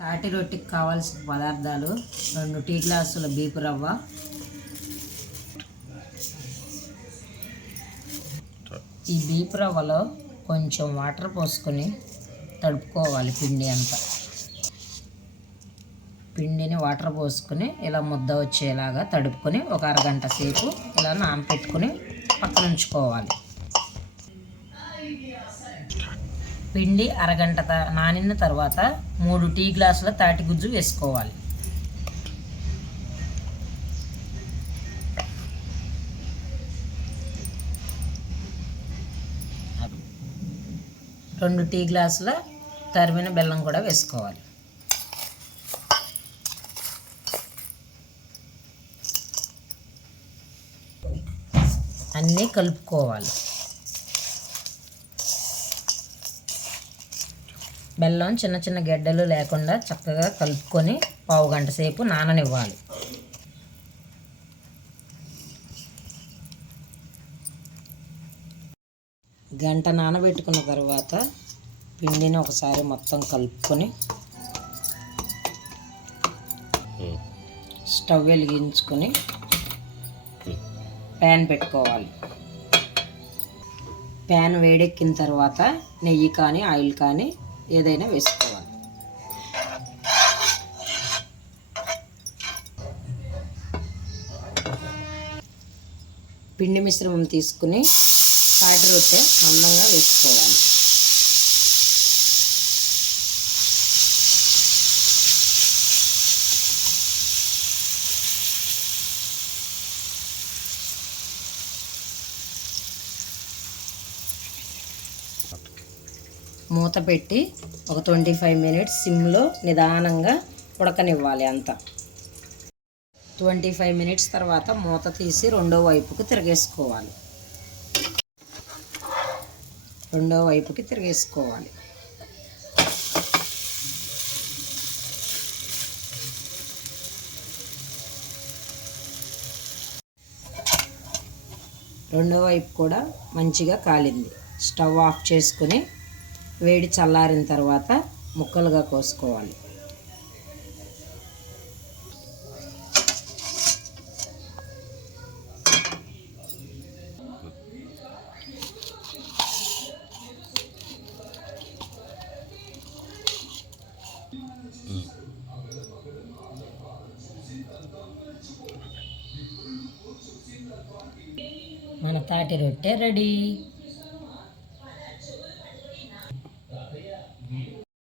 తాటి రొట్టెకి కావాల్సిన పదార్థాలు రెండు టీ గ్లాసుల బీపు రవ్వ. ఈ బీపు రవ్వలో కొంచెం వాటర్ పోసుకొని తడుపుకోవాలి పిండి అంతా. పిండిని వాటర్ పోసుకొని ఇలా ముద్ద వచ్చేలాగా తడుపుకొని ఒక అరగంట సేపు ఇలా నానపెట్టుకొని పక్కన ఉంచుకోవాలి. పిండి అరగంట త- నానిన తర్వాత మూడు టీ గ్లాసుల తాటి గుజ్జు వేసుకోవాలి. రెండు టీ గ్లాసుల తరిమిన బెల్లం కూడా వేసుకోవాలి. అన్నీ కలుపుకోవాలి. బెల్లం చిన్న చిన్న గెడ్డలు లేకుండా చక్కగా కలుపుకొని పావు గంట సేపు నాననివ్వాలి. గంట నానబెట్టుకున్న తర్వాత పిండిని ఒకసారి మొత్తం కలుపుకొని స్టవ్ వెలిగించుకొని ప్యాన్ పెట్టుకోవాలి. ప్యాన్ వేడెక్కిన తర్వాత నెయ్యి కానీ ఆయిల్ కానీ ఏదైనా వేసుకోవాలి. పిండి మిశ్రమం తీసుకుని తాటి రొట్టె మందంగా వేసుకోవాలి. మూత పెట్టి ఒక ట్వంటీ ఫైవ్ మినిట్స్ సిమ్లో నిదానంగా ఉడకనివ్వాలి అంతా. ట్వంటీ ఫైవ్ మినిట్స్ తర్వాత మూత తీసి రెండో వైపుకి తిరిగేసుకోవాలి. రెండో వైపుకి తిరిగేసుకోవాలి. రెండో వైపు కూడా మంచిగా కాలింది. స్టవ్ ఆఫ్ చేసుకుని వేడి చల్లారిన తర్వాత ముక్కలుగా కోసుకోవాలి. మన తాటి రొట్టె రెడీ.